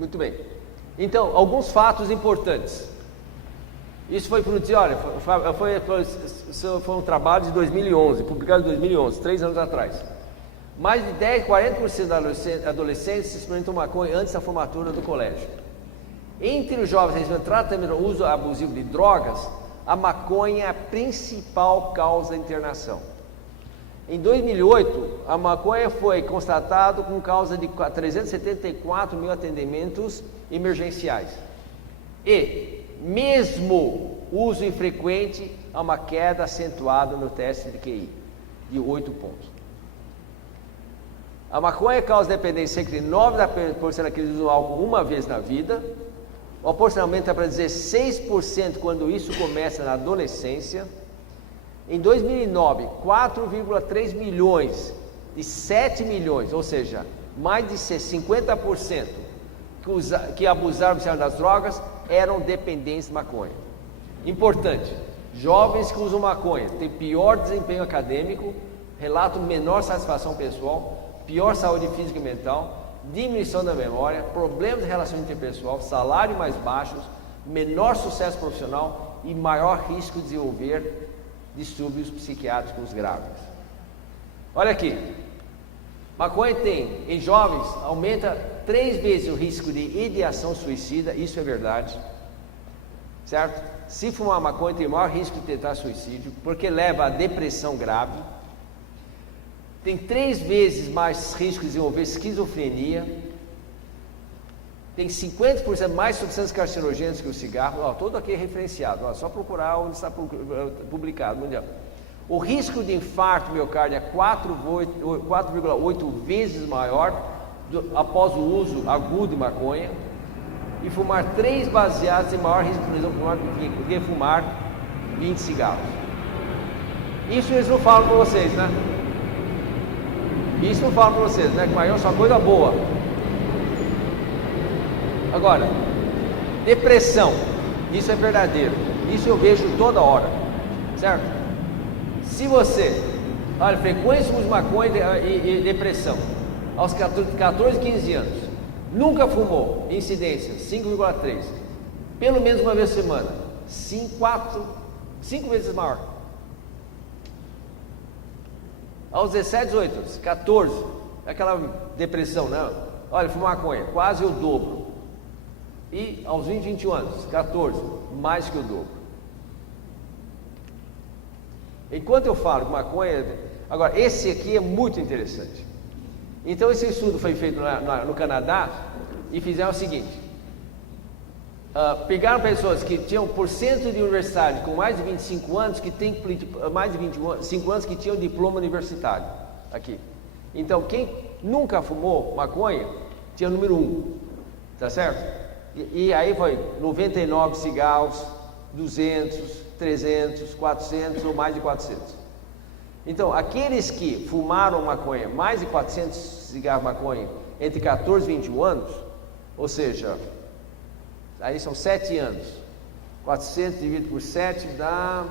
Muito bem. Então, alguns fatos importantes. Isso foi produzido, olha, foi um trabalho de 2011, publicado em 2011, 3 anos atrás. Mais de 40% dos adolescentes experimentam maconha antes da formatura do colégio. Entre os jovens que experimentam tratamento do uso abusivo de drogas, a maconha é a principal causa de internação. Em 2008, a maconha foi constatado com causa de 374 mil atendimentos emergenciais. E, mesmo uso infrequente, há uma queda acentuada no teste de QI, de 8 pontos. A maconha causa dependência entre 9% daqueles que usam álcool uma vez na vida, o proporcionamento é para 16% quando isso começa na adolescência. Em 2009, 4,3 milhões de 7 milhões, ou seja, mais de 50% que abusaram das drogas eram dependentes de maconha. Importante, jovens que usam maconha têm pior desempenho acadêmico, relatam menor satisfação pessoal, pior saúde física e mental, diminuição da memória, problemas de relação interpessoal, salário mais baixos, menor sucesso profissional e maior risco de desenvolver distúrbios psiquiátricos graves. Olha aqui, maconha tem, em jovens, aumenta 3 vezes o risco de ideação suicida, isso é verdade, certo? Se fumar maconha tem maior risco de tentar suicídio, porque leva a depressão grave, tem 3 vezes mais risco de desenvolver esquizofrenia, tem 50% mais substâncias carcinogênicas que o cigarro, todo aqui é referenciado, só procurar onde está publicado mundial. O risco de infarto miocárdio é 4,8 vezes maior após o uso agudo de maconha, e fumar 3 baseados tem maior risco de lesão pulmonar do que fumar 20 cigarros. Isso eles não falam para vocês, né? Isso não falam para vocês, né? Que maconha é só coisa boa. Agora, depressão, isso é verdadeiro, isso eu vejo toda hora, certo? Se você, olha, frequência de maconha e depressão, aos 14, 15 anos, nunca fumou, incidência 5,3, pelo menos uma vez por semana, 5 vezes maior. Aos 17, 18, 14, aquela depressão, né? Olha, fumar maconha, quase o dobro. E aos 20, 21 anos, 14, mais que o dobro. Enquanto eu falo que maconha... Agora, esse aqui é muito interessante. Então, esse estudo foi feito no Canadá e fizeram o seguinte. Pegaram pessoas que tinham porcento de universidade com mais de 25 anos, que tem mais de 25 anos que tinham diploma universitário aqui. Então, quem nunca fumou maconha, tinha o número 1, tá certo? E aí foi 99 cigarros, 200, 300, 400 ou mais de 400. Então, aqueles que fumaram maconha, mais de 400 cigarros de maconha, entre 14 e 21 anos, ou seja, aí são 7 anos, 400 dividido por 7 dá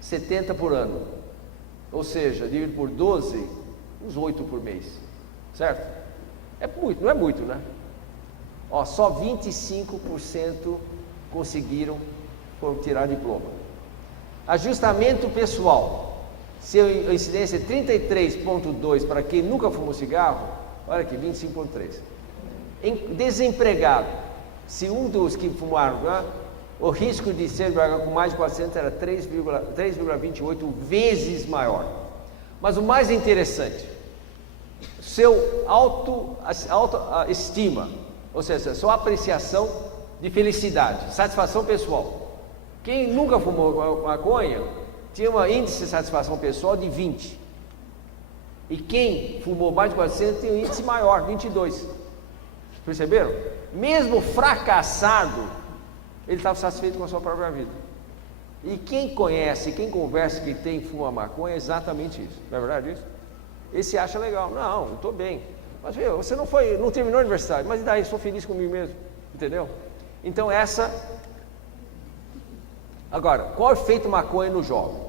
70 por ano, ou seja, dividido por 12, uns 8 por mês, certo? É muito, não é muito, né? Só 25% conseguiram tirar diploma. Ajustamento pessoal, se a incidência é 33,2 para quem nunca fumou cigarro, olha aqui, 25,3. Desempregado, se um dos que fumaram, o risco de ser empregado com mais de 400 era 3,28 vezes maior. Mas o mais interessante, seu autoestima, ou seja, sua apreciação de felicidade, satisfação pessoal. Quem nunca fumou maconha tinha um índice de satisfação pessoal de 20. E quem fumou mais de 400 tem um índice maior, 22. Perceberam? Mesmo fracassado, ele estava satisfeito com a sua própria vida. E quem conhece, quem conversa que fuma maconha é exatamente isso. Não é verdade isso? Esse acha legal. Não, eu estou bem. Mas viu, você não terminou a universidade, mas e daí? Sou feliz comigo mesmo. Entendeu? Então Agora, qual é o efeito maconha no jovem?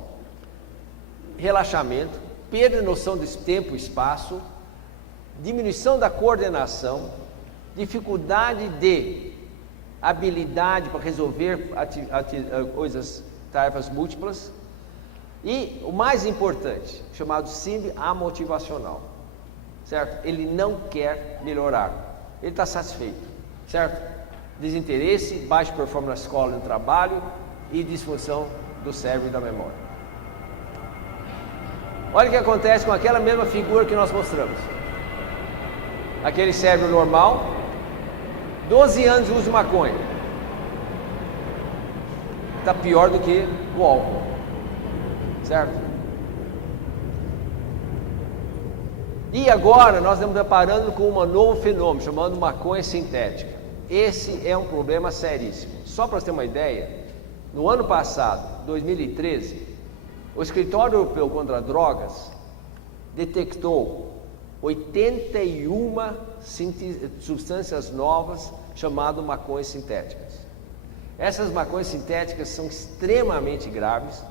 Relaxamento, perda de noção de tempo e espaço, diminuição da coordenação, dificuldade de habilidade para resolver tarefas múltiplas, e o mais importante, chamado síndrome amotivacional, certo? Ele não quer melhorar, ele está satisfeito, certo? Desinteresse, baixa performance na escola e no trabalho e disfunção do cérebro e da memória. Olha o que acontece com aquela mesma figura que nós mostramos. Aquele cérebro normal, 12 anos usa maconha. Está pior do que o álcool, certo? E agora nós estamos deparando com um novo fenômeno chamado maconha sintética. Esse é um problema seríssimo. Só para você ter uma ideia, no ano passado, 2013, o Escritório Europeu contra Drogas detectou 81 substâncias novas chamadas maconhas sintéticas. Essas maconhas sintéticas são extremamente graves.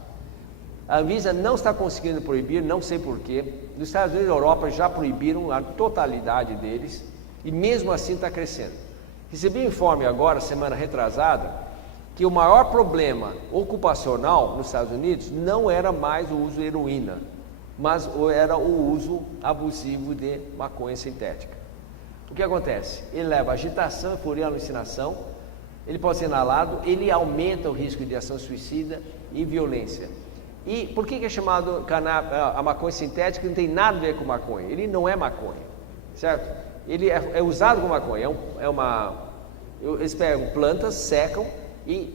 A Anvisa não está conseguindo proibir, não sei porquê. Nos Estados Unidos e na Europa já proibiram a totalidade deles, e mesmo assim está crescendo. Recebi um informe agora, semana retrasada, que o maior problema ocupacional nos Estados Unidos não era mais o uso de heroína, mas era o uso abusivo de maconha sintética. O que acontece? Ele leva agitação, euforia, alucinação, ele pode ser inalado, ele aumenta o risco de ação suicida e violência. E por que é chamado a maconha sintética? Não tem nada a ver com maconha, ele não é maconha, certo? Ele é usado como maconha, eles pegam plantas, secam e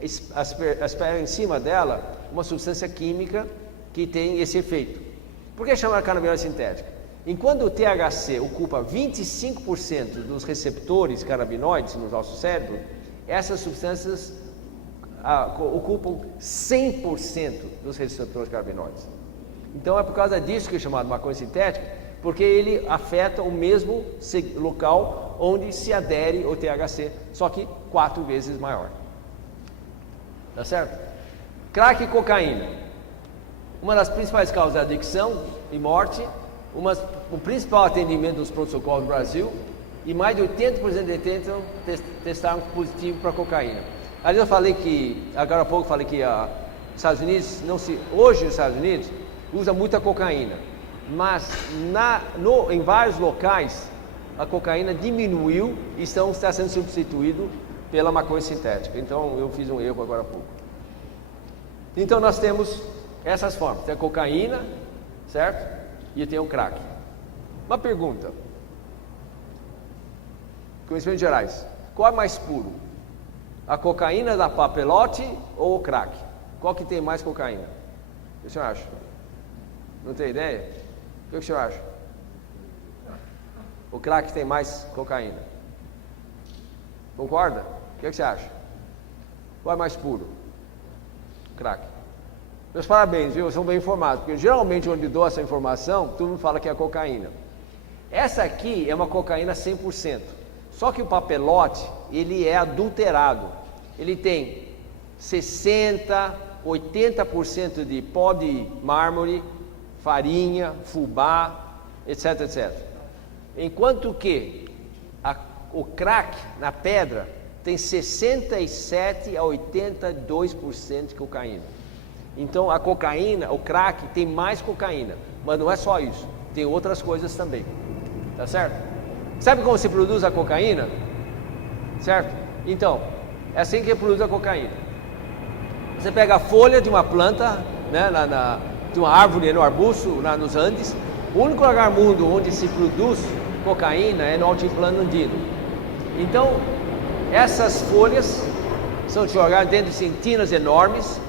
esperam em cima dela uma substância química que tem esse efeito. Por que chama cannabinoide sintética? Enquanto o THC ocupa 25% dos receptores canabinoides no nosso cérebro, essas substâncias ocupam 100% dos receptores canabinoides. Então é por causa disso que é chamado maconha sintética, porque ele afeta o mesmo local onde se adere o THC, só que 4 vezes maior. Tá certo? Crack e cocaína. Uma das principais causas de adicção e morte, o principal atendimento dos pronto-socorros do Brasil, e mais de 80% de tentam testaram positivo para cocaína. Ali eu falei que, agora há pouco falei que os Estados Unidos, hoje os Estados Unidos usa muita cocaína, mas em vários locais a cocaína diminuiu e está sendo substituído pela maconha sintética. Então eu fiz um erro agora há pouco. Então nós temos essas formas, tem a cocaína, certo? E tem o crack. Uma pergunta, conhecimentos gerais, qual é mais puro? A cocaína da papelote ou o crack? Qual que tem mais cocaína? O que o senhor acha? Não tem ideia? O que o senhor acha? O crack tem mais cocaína. Concorda? O que você acha? Qual é mais puro? O crack. Meus parabéns, viu? Vocês são bem informados, porque geralmente onde dou essa informação, todo mundo fala que é a cocaína. Essa aqui é uma cocaína 100%. Só que o papelote, ele é adulterado. Ele tem 60%, 80% de pó de mármore, farinha, fubá, etc, etc. Enquanto que o crack na pedra tem 67 a 82% de cocaína. Então a cocaína, o crack tem mais cocaína, mas não é só isso, tem outras coisas também, tá certo? Sabe como se produz a cocaína? Certo? Então, é assim que produz a cocaína. Você pega a folha de uma planta, né, de uma árvore, no arbusto, nos Andes. O único lugar no mundo onde se produz cocaína é no altiplano andino. Então, essas folhas são jogadas dentro de cintinas enormes,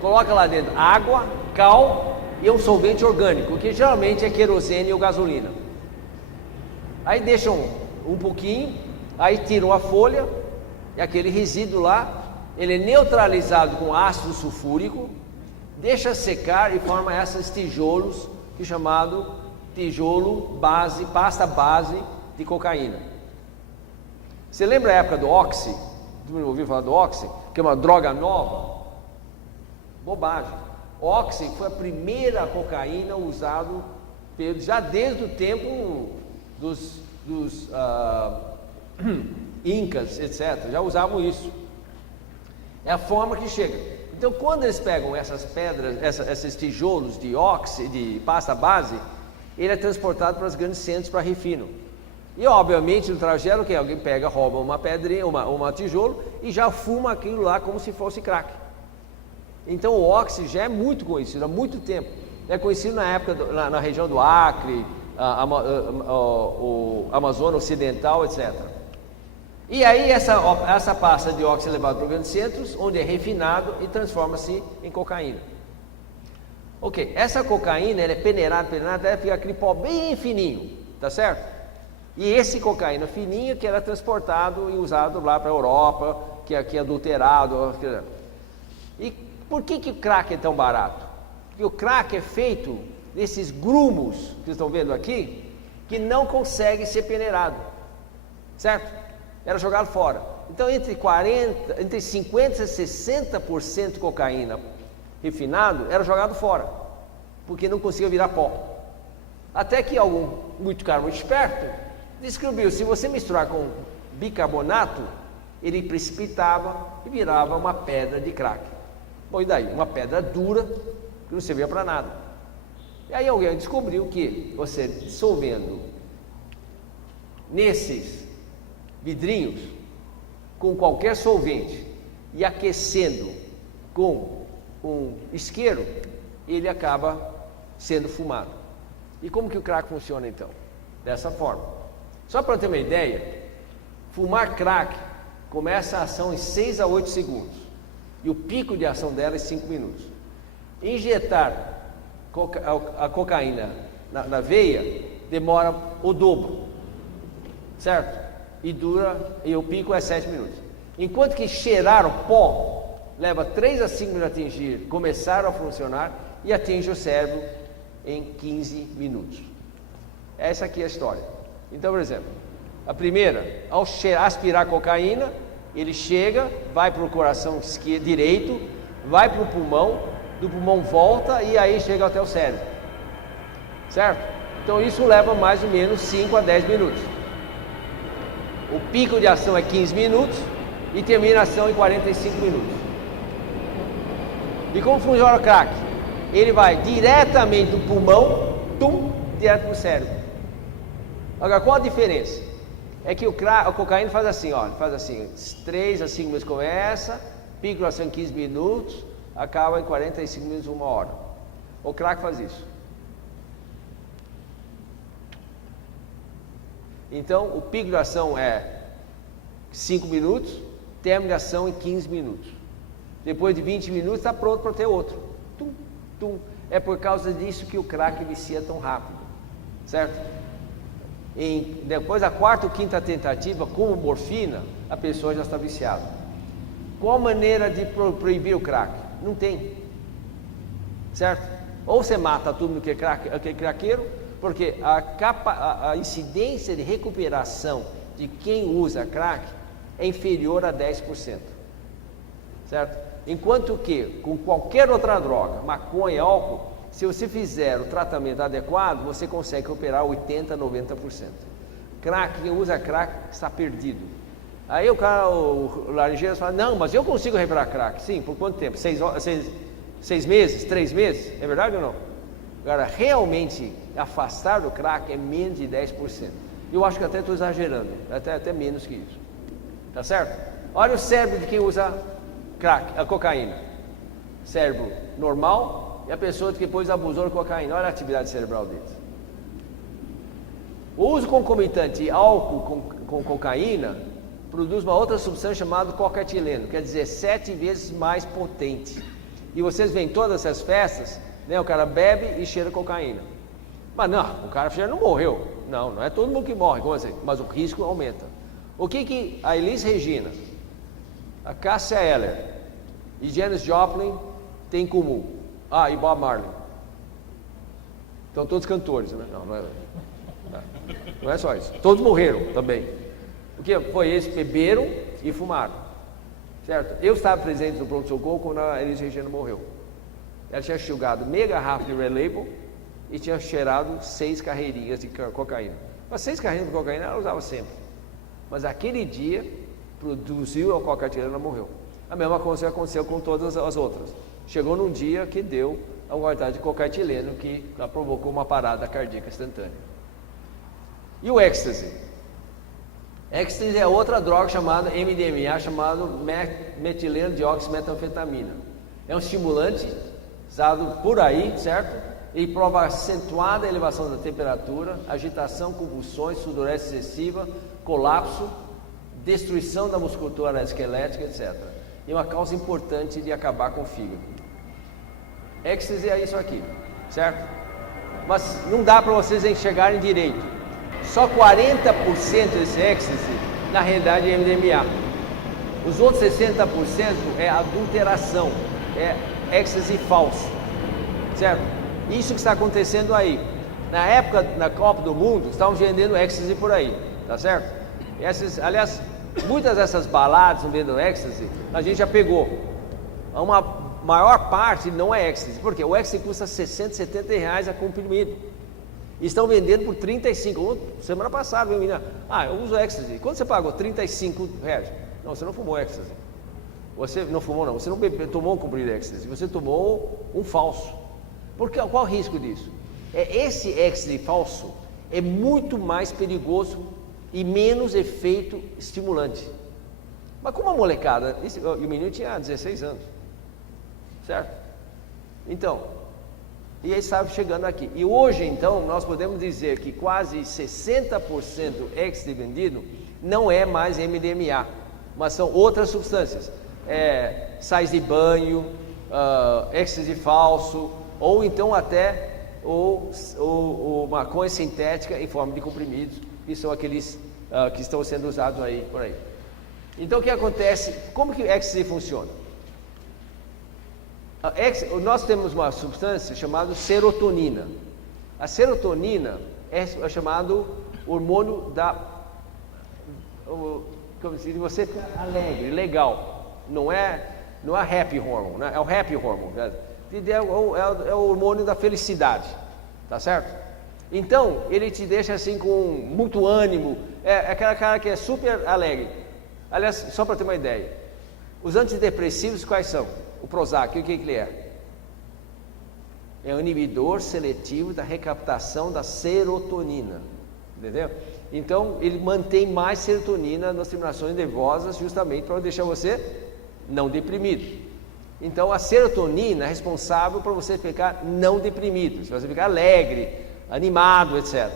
coloca lá dentro água, cal e um solvente orgânico, que geralmente é querosene ou gasolina. Aí deixam um pouquinho, aí tiram a folha, e aquele resíduo lá, ele é neutralizado com ácido sulfúrico, deixa secar e forma esses tijolos, que é chamado tijolo base, pasta base de cocaína. Você lembra a época do Oxy? Todo mundo ouviu falar do Oxy? Que é uma droga nova? Bobagem. Oxy foi a primeira cocaína usada já desde o tempo incas, etc., já usavam isso. É a forma que chega. Então, quando eles pegam essas pedras, esses tijolos de óxido, de pasta base, ele é transportado para os grandes centros para refino. E, obviamente, no trajeto, que alguém pega, rouba uma pedrinha, uma tijolo, e já fuma aquilo lá como se fosse crack. Então, o óxido já é muito conhecido há muito tempo. É conhecido na época, na região do Acre, o Amazonas Ocidental, etc. E aí essa pasta de óxido é levada para os grandes centros, onde é refinado e transforma-se em cocaína. Ok, essa cocaína ela é peneirada, até ficar aquele pó bem fininho, tá certo? E esse cocaína fininho que era transportado e usado lá para a Europa, que aqui é adulterado. E por que o crack é tão barato? Porque o crack é feito desses grumos que vocês estão vendo aqui, que não consegue ser peneirado, certo? Era jogado fora. Então entre 50% e 60% de cocaína refinado era jogado fora, porque não conseguia virar pó. Até que algum muito esperto descobriu, se você misturar com bicarbonato, ele precipitava e virava uma pedra de crack. Bom, e daí? Uma pedra dura que não servia para nada. E aí alguém descobriu que você dissolvendo nesses vidrinhos com qualquer solvente e aquecendo com um isqueiro, ele acaba sendo fumado. E como que o crack funciona então? Dessa forma. Só para ter uma ideia, fumar crack começa a ação em 6 a 8 segundos e o pico de ação dela é 5 minutos. Injetar a cocaína na veia demora o dobro, certo? E o pico é 7 minutos. Enquanto que cheirar o pó leva 3 a 5 minutos a atingir, começar a funcionar e atinge o cérebro em 15 minutos. Essa aqui é a história. Então, por exemplo, a primeira, ao aspirar cocaína, ele chega, vai para o coração direito, vai para o pulmão, do pulmão volta e aí chega até o cérebro, certo? Então isso leva mais ou menos 5 a 10 minutos. O pico de ação é 15 minutos e termina a ação em 45 minutos. E como funciona o crack? Ele vai diretamente do pulmão, direto para o cérebro. Agora, qual a diferença? É que a cocaína faz assim, ó, faz assim, 3 a 5 minutos começa, pico de ação em 15 minutos, acaba em 45 minutos, 1 hora. O crack faz isso. Então, o pico de ação é 5 minutos, término de ação em 15 minutos. Depois de 20 minutos, está pronto para ter outro. É por causa disso que o crack vicia tão rápido, certo? Depois da 4ª ou 5ª tentativa, com morfina, a pessoa já está viciada. Qual maneira de proibir o crack? Não tem, certo? Ou você mata tudo no que é aquele craqueiro, porque a incidência de recuperação de quem usa crack é inferior a 10%, certo? Enquanto que com qualquer outra droga, maconha, álcool, se você fizer o tratamento adequado, você consegue recuperar 80% a 90%. Crack, quem usa crack está perdido. Aí o laranjeiro fala, não, mas eu consigo recuperar crack. Sim, por quanto tempo? 6 meses? 3 meses? É verdade ou não? Agora, realmente, afastar do crack é menos de 10%. Eu acho que até estou exagerando, até menos que isso. Tá certo? Olha o cérebro de quem usa crack, a cocaína. Cérebro normal e a pessoa que depois abusou da cocaína. Olha a atividade cerebral deles. O uso concomitante de álcool com cocaína produz uma outra substância chamada cocaetileno, quer dizer, 7 vezes mais potente. E vocês veem todas essas festas, né, o cara bebe e cheira cocaína. Mas não, o cara não morreu. Não é todo mundo que morre, como assim? Mas o risco aumenta. O que a Elis Regina, a Cássia Eller e Janis Joplin têm em comum? E Bob Marley. Então todos cantores, né? Não é só isso. Todos morreram também. O que foi? Eles beberam e fumaram, certo? Eu estava presente no pronto-socorro quando a Elis Regina morreu. Ela tinha chugado meia garrafa de Red Label e tinha cheirado 6 carreirinhas de cocaína. Mas 6 carreirinhas de cocaína ela usava sempre. mas aquele dia produziu a coca etileno, ela morreu. A mesma coisa aconteceu com todas as outras. Chegou num dia que deu a quantidade de coca etileno que provocou uma parada cardíaca instantânea. E o êxtase? Êxtase é outra droga chamada MDMA, chamado metileno dioximetanfetamina. É um estimulante usado por aí, certo? E prova acentuada elevação da temperatura, agitação, convulsões, sudorese excessiva, colapso, destruição da musculatura esquelética, etc. E uma causa importante de acabar com o fígado. Êxtase é isso aqui, certo? Mas não dá para vocês enxergarem direito. Só 40% desse êxtase, na realidade, é MDMA. Os outros 60% é adulteração, é êxtase falso, certo? Isso que está acontecendo aí. Na época, na Copa do Mundo, estavam vendendo êxtase por aí, tá certo? Aliás, muitas dessas baladas vendendo êxtase, a gente já pegou. Uma maior parte não é êxtase, porque o êxtase custa 60, 70 reais a comprimido. E estão vendendo por 35. Semana passada, veio menina, eu uso êxtase. Quanto você pagou? 35 reais. Não, você não fumou êxtase. Você não fumou, não. Você não tomou um comprimido de êxtase. Você tomou um falso. Qual o risco disso? Esse êxtase falso é muito mais perigoso e menos efeito estimulante. Mas como uma molecada, e o menino tinha 16 anos, certo? Então, e aí estava chegando aqui. E hoje, então, nós podemos dizer que quase 60% êxtase vendido não é mais MDMA, mas são outras substâncias. Sais de banho, êxtase falso, ou então até maconha sintética em forma de comprimidos, que são aqueles que estão sendo usados aí por aí. Então o que acontece? Como que o êxtase funciona? Nós temos uma substância chamada serotonina. A serotonina é chamado hormônio como se diz, você fica alegre, legal. Não é happy hormone, né? É o happy hormone, né? É o hormônio da felicidade, tá certo? Então, ele te deixa assim com muito ânimo, é aquela cara que é super alegre. Aliás, só para ter uma ideia, os antidepressivos quais são? O Prozac, o que ele é? É um inibidor seletivo da recaptação da serotonina, entendeu? Então, ele mantém mais serotonina nas terminações nervosas justamente para deixar você não deprimido. Então, a serotonina é responsável por você ficar não deprimido, se você ficar alegre, animado, etc.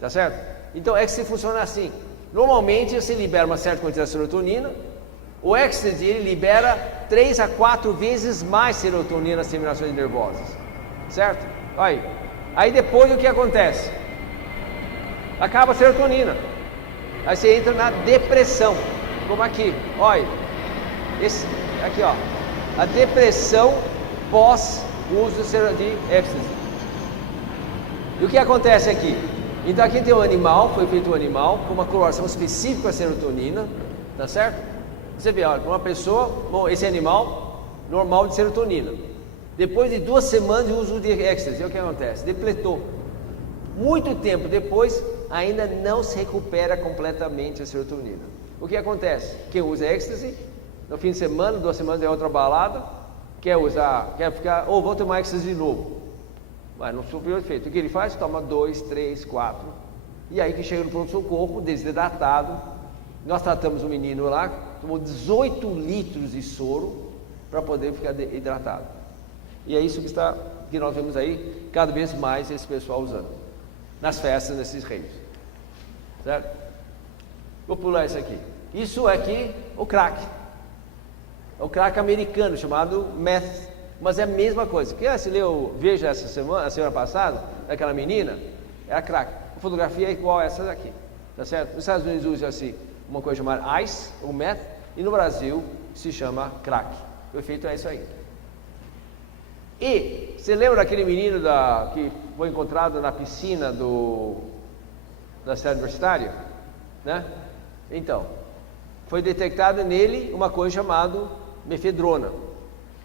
Tá certo? Então, o êxtase funciona assim. Normalmente, você libera uma certa quantidade de serotonina. O êxtase, ele libera 3 a 4 vezes mais serotonina nas terminações nervosas. Certo? Aí depois, o que acontece? Acaba a serotonina. Aí você entra na depressão. Como aqui. Olha. Aqui, ó. A depressão pós-uso de êxtase. E o que acontece aqui? Então aqui tem um animal, foi feito um animal com uma coloração específica de serotonina, tá certo? Você vê, olha, uma pessoa, esse animal normal de serotonina. Depois de 2 semanas de uso de êxtase, o que acontece? Depletou. Muito tempo depois, ainda não se recupera completamente a serotonina. O que acontece? Quem usa êxtase, no fim de semana, 2 semanas é outra balada, quer ficar, vou tomar êxtase de novo. Mas não sofreu efeito. O que ele faz? Toma 2, 3, 4. E aí que chega no pronto-socorro, desidratado. Nós tratamos um menino lá, tomou 18 litros de soro para poder ficar hidratado. E é isso que nós vemos aí, cada vez mais esse pessoal usando. Nas festas, nesses reinos. Certo? Vou pular isso aqui. Isso aqui, o crack. É o crack americano, chamado meth. Mas é a mesma coisa. Quem se leu Veja a semana passada, daquela menina, era crack. A fotografia é igual a essa daqui, tá certo? Nos Estados Unidos usa assim uma coisa chamada ice, ou meth, e no Brasil se chama crack. O efeito é isso aí. E você lembra daquele menino que foi encontrado na piscina da cidade universitária, né? Então, foi detectada nele uma coisa chamada mefedrona,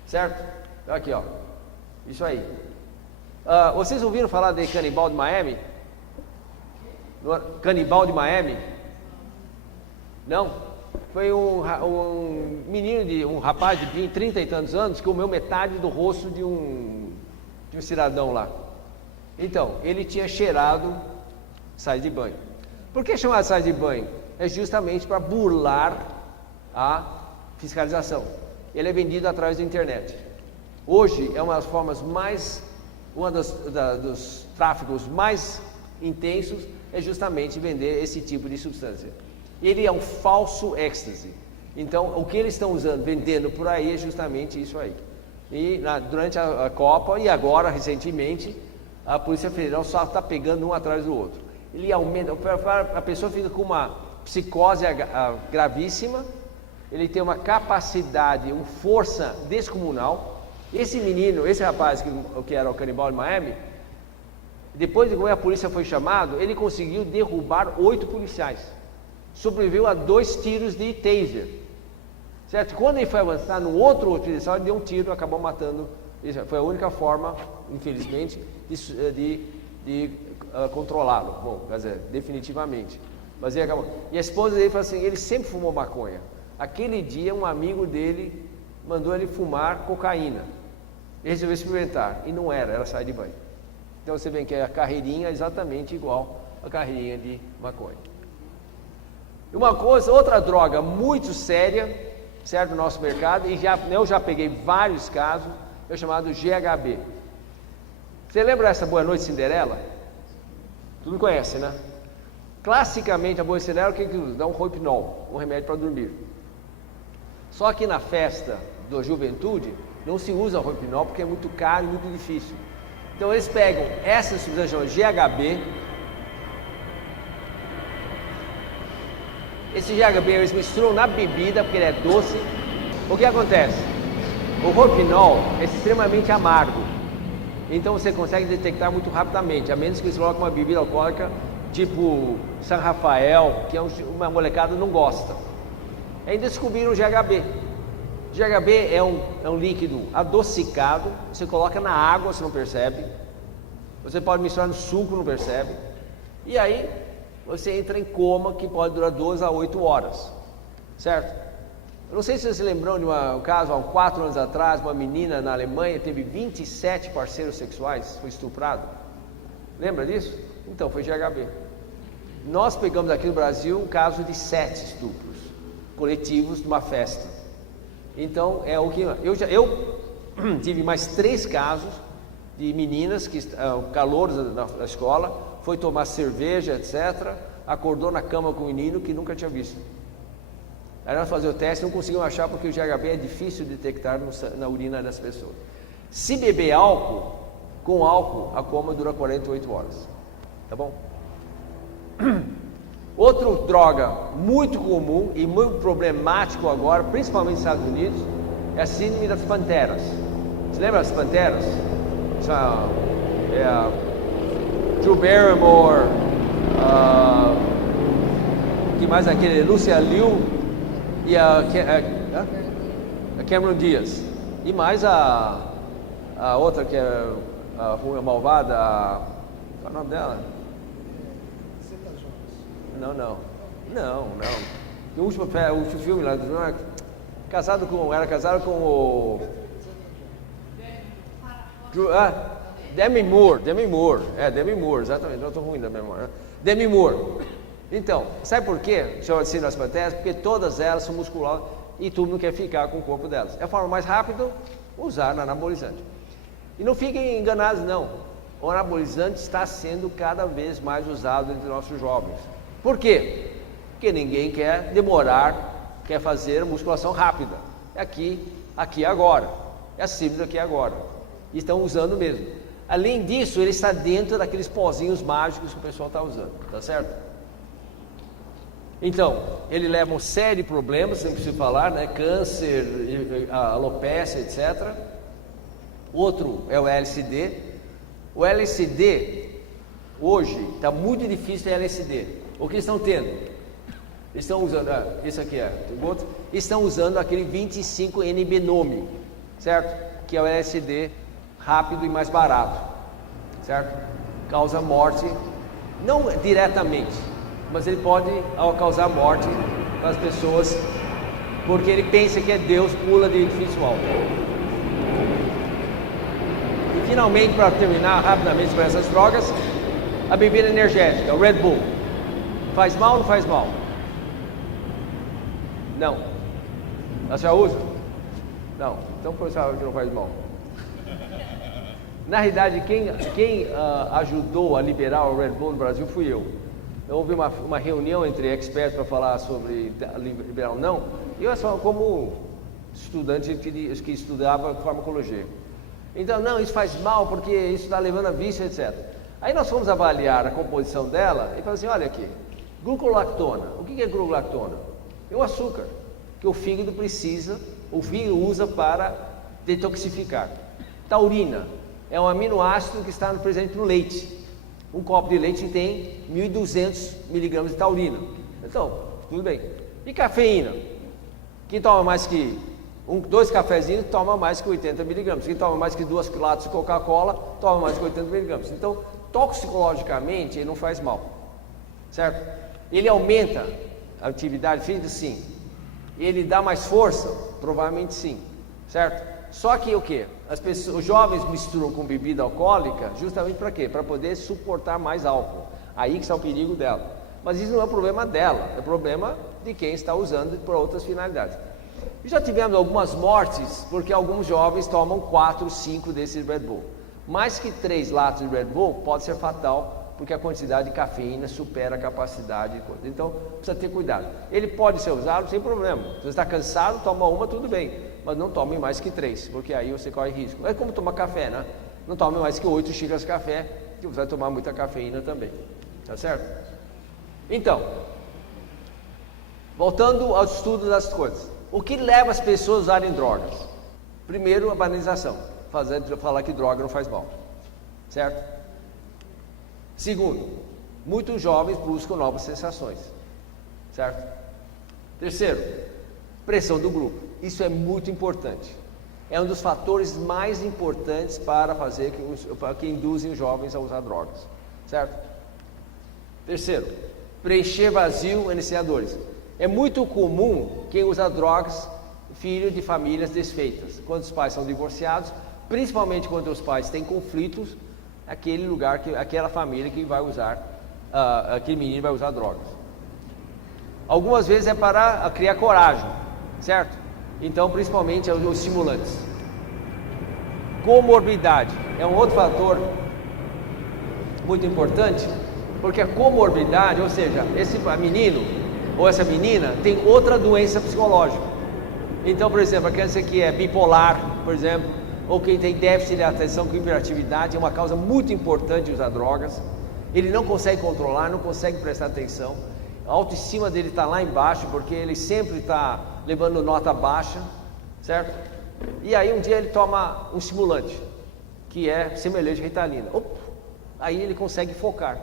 certo? Aqui, ó, isso aí. Vocês ouviram falar de Canibal de Miami? Canibal de Miami? Não, foi um menino, um rapaz de 20, 30 e tantos anos que comeu metade do rosto de um cidadão lá. Então, ele tinha cheirado sais de banho. Por que chamar de sais de banho? É justamente para burlar a fiscalização. Ele é vendido através da internet. Hoje é uma das formas dos tráficos mais intensos é justamente vender esse tipo de substância. Ele é um falso êxtase. Então, o que eles estão usando, vendendo por aí é justamente isso aí. E durante a Copa e agora, recentemente, a Polícia Federal só está pegando um atrás do outro. Ele aumenta, a pessoa fica com uma psicose gravíssima, ele tem uma capacidade, uma força descomunal. Esse menino, esse rapaz que era o canibal de Miami, depois de que a polícia foi chamado, ele conseguiu derrubar 8 policiais. Sobreviveu a 2 tiros de taser. Certo? Quando ele foi avançar no outro policial, ele deu um tiro e acabou matando. Isso foi a única forma, infelizmente, de controlá-lo. Bom, quer dizer, definitivamente. Mas ele acabou. E a esposa dele falou assim: ele sempre fumou maconha. Aquele dia, um amigo dele mandou ele fumar cocaína. Ele resolveu experimentar. E não era sai de banho. Então você vê que a carreirinha é exatamente igual à carreirinha de maconha. E outra droga muito séria, certo, no nosso mercado, e eu já peguei vários casos, é o chamado GHB. Você lembra dessa Boa Noite Cinderela? Tu não conhece, né? Classicamente a Boa Noite Cinderela, o que usa? Dá um Rohypnol, um remédio para dormir. Só que na festa da juventude, não se usa Rohypnol porque é muito caro e muito difícil. Então eles pegam essa substância chamada GHB. Esse GHB eles misturam na bebida porque ele é doce. O que acontece? O Rohypnol é extremamente amargo. Então você consegue detectar muito rapidamente, a menos que você coloque uma bebida alcoólica tipo San Rafael, que uma molecada não gosta. Aí descobriram o GHB. GHB é um líquido adocicado, você coloca na água, você não percebe. Você pode misturar no suco, não percebe. E aí você entra em coma que pode durar 12 a 8 horas. Certo? Eu não sei se você se lembrou de um caso, há 4 anos atrás, uma menina na Alemanha teve 27 parceiros sexuais, foi estuprado. Lembra disso? Então, foi GHB. Nós pegamos aqui no Brasil um caso de 7 estupros coletivos numa festa. Então, é o que eu tive mais 3 casos de meninas que calouros da escola, foi tomar cerveja, etc., acordou na cama com um menino que nunca tinha visto. Aí nós fazíamos o teste, não conseguimos achar porque o GHB é difícil de detectar na urina das pessoas. Se beber álcool, com álcool, a coma dura 48 horas. Tá bom? Outra droga muito comum e muito problemático agora, principalmente nos Estados Unidos, é a síndrome das panteras. Você lembra das panteras? Drew Barrymore, que mais aquele? Lucia Liu e a Cameron Diaz. E mais a outra que é a malvada, qual é o nome dela? Não. O último filme lá, era casado com o Demi Moore, Demi Moore, exatamente, não estou ruim da memória, né? Demi Moore. Então, sabe por quê? Chama de síndrome das panteras, porque todas elas são musculosas e tu não quer ficar com o corpo delas. É a forma mais rápida, usar no anabolizante. E não fiquem enganados não, o anabolizante está sendo cada vez mais usado entre nossos jovens. Por quê? Porque ninguém quer demorar, quer fazer musculação rápida. É aqui agora. É a síndrome aqui agora. E estão usando mesmo. Além disso, ele está dentro daqueles pozinhos mágicos que o pessoal está usando. Tá certo? Então, ele leva uma série de problemas, sempre se falar, né? Câncer, alopecia, etc. Outro é o LSD. O LSD, hoje, está muito difícil ter LSD. O que estão tendo? Estão usando, esse aqui estão usando aquele 25-NB-nome, certo? Que é o LSD rápido e mais barato, certo? Causa morte, não diretamente, mas ele pode causar morte para as pessoas, porque ele pensa que é Deus, pula de edifício alto. E finalmente, para terminar rapidamente sobre essas drogas, a bebida energética, o Red Bull. Faz mal ou não faz mal? Não. Você já usa? Não. Então por isso que não faz mal. Na realidade, quem ajudou a liberar o Red Bull no Brasil fui eu. Houve uma reunião entre experts para falar sobre liberar ou não, e eu só como estudante que estudava farmacologia. Então, não, isso faz mal porque isso está levando a vício, etc. Aí nós fomos avaliar a composição dela e falamos assim, olha aqui, glucolactona. O que é glucolactona? É o açúcar que o fígado usa para detoxificar. Taurina é um aminoácido que está presente no leite. Um copo de leite tem 1.200 miligramas de taurina. Então, tudo bem. E cafeína? Quem toma mais que 2 cafezinhos toma mais que 80 miligramas. Quem toma mais que 2 latas de Coca-Cola toma mais que 80 miligramas. Então, toxicologicamente, ele não faz mal. Certo? Ele aumenta a atividade física? Sim. Ele dá mais força? Provavelmente sim. Certo? Só que o que? Os jovens misturam com bebida alcoólica justamente para quê? Para poder suportar mais álcool. Aí que está o perigo dela. Mas isso não é o problema dela, é o problema de quem está usando para outras finalidades. E já tivemos algumas mortes porque alguns jovens tomam 4, 5 desses Red Bull. Mais que 3 latas de Red Bull pode ser fatal, porque a quantidade de cafeína supera a capacidade de coisa. Então, precisa ter cuidado. Ele pode ser usado sem problema. Se você está cansado, toma uma, tudo bem. Mas não tome mais que 3, porque aí você corre risco. É como tomar café, né? Não tome mais que 8 xícaras de café, que você vai tomar muita cafeína também. Tá certo? Então, voltando ao estudo das coisas. O que leva as pessoas a usarem drogas? Primeiro, a banalização. Falar que droga não faz mal. Certo? Segundo, muitos jovens buscam novas sensações. Certo? Terceiro, pressão do grupo. Isso é muito importante. É um dos fatores mais importantes para que induzem os jovens a usar drogas. Certo? Terceiro, preencher vazio iniciadores. É muito comum quem usa drogas, filho de famílias desfeitas. Quando os pais são divorciados, principalmente quando os pais têm conflitos, aquela família que vai usar, aquele menino vai usar drogas. Algumas vezes é para criar coragem, certo? Então, principalmente os estimulantes. Comorbidade é um outro fator muito importante, porque a comorbidade, ou seja, esse menino ou essa menina tem outra doença psicológica. Então, por exemplo, a criança que é bipolar, por exemplo, ou quem tem déficit de atenção com hiperatividade, é uma causa muito importante de usar drogas. Ele não consegue controlar, não consegue prestar atenção. A autoestima dele está lá embaixo, porque ele sempre está levando nota baixa, certo? E aí um dia ele toma um estimulante, que é semelhante à Ritalina. Aí ele consegue focar.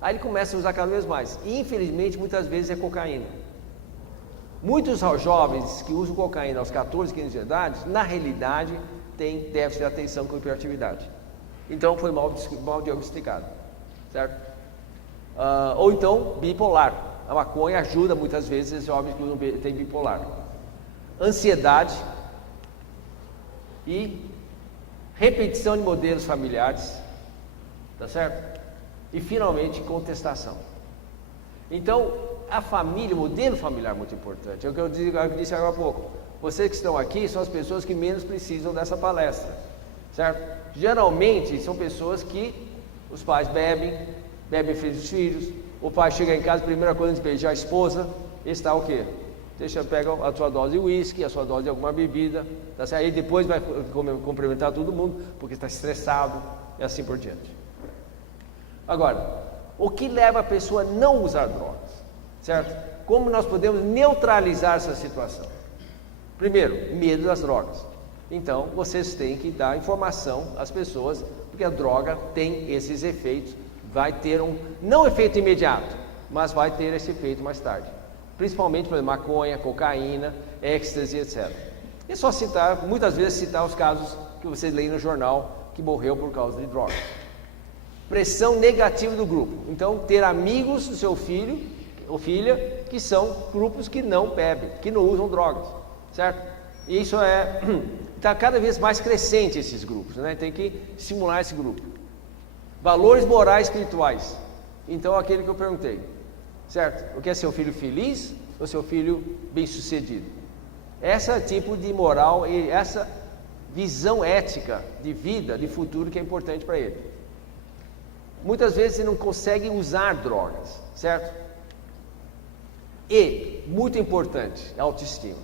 Aí ele começa a usar cada vez mais. E infelizmente muitas vezes é cocaína. Muitos jovens que usam cocaína aos 14, 15 de idade, na realidade têm déficit de atenção com hiperatividade. Então foi mal diagnosticado, certo? Ou então bipolar. A maconha ajuda muitas vezes esses jovens que têm bipolar. Ansiedade e repetição de modelos familiares, tá certo? E finalmente contestação. Então a família, o modelo familiar é muito importante. É o que eu disse agora há pouco. Vocês que estão aqui são as pessoas que menos precisam dessa palestra, certo? Geralmente são pessoas que os pais bebem em frente dos filhos, o pai chega em casa, a primeira coisa antes de beijar a esposa, está o quê? Pega a sua dose de uísque, a sua dose de alguma bebida, tá certo? Aí depois vai cumprimentar todo mundo, porque está estressado, e assim por diante. Agora, o que leva a pessoa a não usar drogas, certo? Como nós podemos neutralizar essa situação? Primeiro, medo das drogas. Então, vocês têm que dar informação às pessoas, porque a droga tem esses efeitos. Vai ter não efeito imediato, mas vai ter esse efeito mais tarde. Principalmente, por exemplo, maconha, cocaína, êxtase, etc. É só muitas vezes citar os casos que você lê no jornal que morreu por causa de drogas. Pressão negativa do grupo. Então, ter amigos do seu filho ou filha, que são grupos que não bebem, que não usam drogas, certo? E isso está cada vez mais crescente esses grupos, né? Tem que estimular esse grupo. Valores morais espirituais. Então, aquele que eu perguntei, certo? O que é seu filho feliz ou seu filho bem-sucedido? Esse tipo de moral e essa visão ética de vida, de futuro que é importante para ele. Muitas vezes ele não consegue usar drogas, certo? E, muito importante, autoestima.